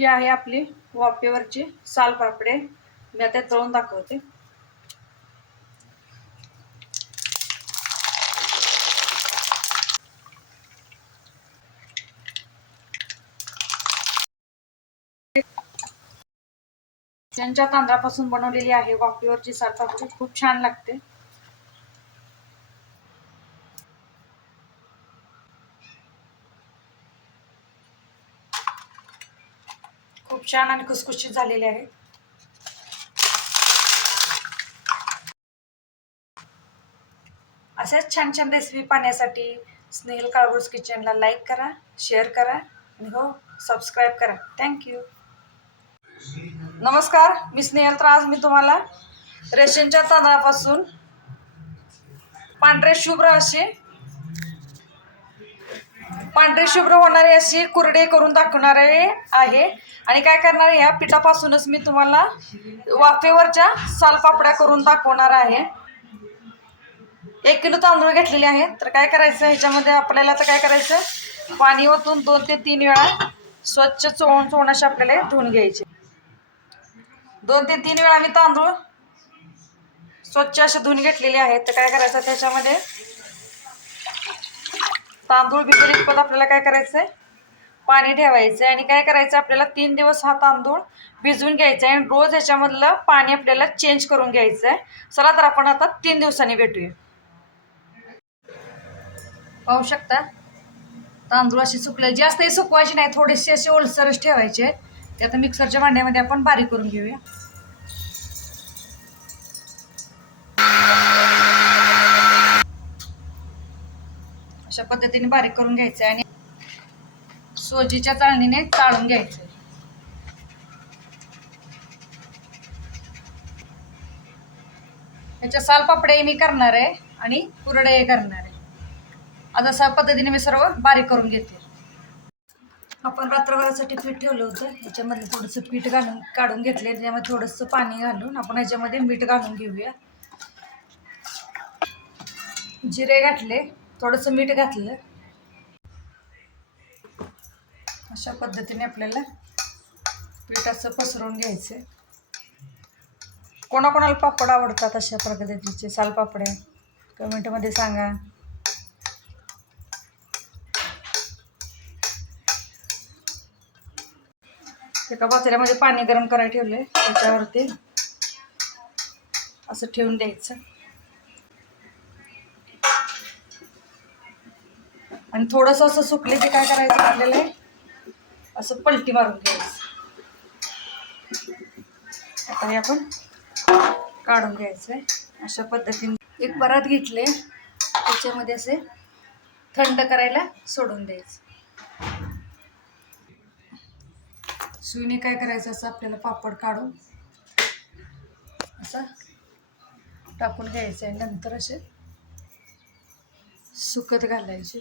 ही आहे आपली वाफेवरची सालपापडे. मी आता तळून दाखवते. त्यांच्या तांदळापासून बनवलेली आहे वाफेवरची सालपापडी. खूप छान लागते. खूप छान आणि खुसखुशीत झालेले आहे. असेच छान छान रेसिपी पाहण्यासाठी स्नेहल काळभोर किचनला लाईक करा, शेअर करा आणि हो सबस्क्राईब करा. थँक्यू. नमस्कार, मी स्नेहल. तर आज मी तुम्हाला रेशनच्या तांदळापासून पांढरे शुभ्र होणारे अशी कुरडे करून दाखवणारे आहे. आणि काय करणार आहे, या पिठापासूनच मी तुम्हाला वाफेवरच्या सालपापड्या करून दाखवणार आहे. 1 किलो तांदूळ घेतलेले आहेत. तर काय करायचं, ह्याच्यामध्ये आपल्याला तर काय करायचं, पाणी ओतून 2 ते 3 वेळा स्वच्छ चोळून असे आपल्याला धुवून घ्यायचे. 2 ते 3 वेळा मी तांदूळ स्वच्छ असे धुवून घेतलेले आहेत. तर काय करायचं, त्याच्यामध्ये तांदूळ भिजून आपल्याला काय करायचंय, पाणी ठेवायचं आणि काय करायचं, आपल्याला 3 दिवस हा तांदूळ भिजवून घ्यायचा आहे आणि रोज ह्याच्यामधलं पाणी आपल्याला चेंज करून घ्यायचं आहे. चला तर आपण आता 3 दिवसांनी भेटूया. पाहू शकता तांदूळ असे सुकले. जास्तही सुकवायचे नाही, थोडेसे असे ओलसरच ठेवायचे. ते आता मिक्सरच्या भांड्यामध्ये आपण बारीक करून घेऊया. अशा पद्धतीने बारीक करून घ्यायचं आणि सोजीच्या चाळणीने चाळून घ्यायचं. याच्या सालपापडे मी करणार आहे आणि कुरडे करणार आहे. आता अशा पद्धतीने मी सर्व बारीक करून घेते. आपण रात्रभरासाठी पीठ ठेवलं होतं. याच्यामध्ये थोडंसं पीठ काढून घेतले. त्याच्यामध्ये थोडंसं पाणी घालून आपण याच्यामध्ये मीठ घालून घेऊया. जिरे घातले, थोडंसं मीठ घातलं. अशा पद्धतीने आपल्याला पीठ असं पसरवून घ्यायचं. कोणाकोणाला पापड आवडतात अशा पद्धतीचे सालपापड्या कमेंटमध्ये सांगा. एका पातेल्यामध्ये पाणी गरम करायला ठेवलंय. त्याच्यावरती असं ठेवून द्यायचं आणि थोडंसं असं सुकले की काय करायचं, आपल्याला असं पलटी मारून घ्यायचं. आता हे आपण काढून घ्यायचं आहे. अशा पद्धतीने एक परात घेतले, त्याच्यामध्ये असे थंड करायला सोडून द्यायचं. सुईने काय करायचं, असं आपल्याला पापड काढून असं टाकून घ्यायचं आहे. नंतर असे सुकत घालायचे.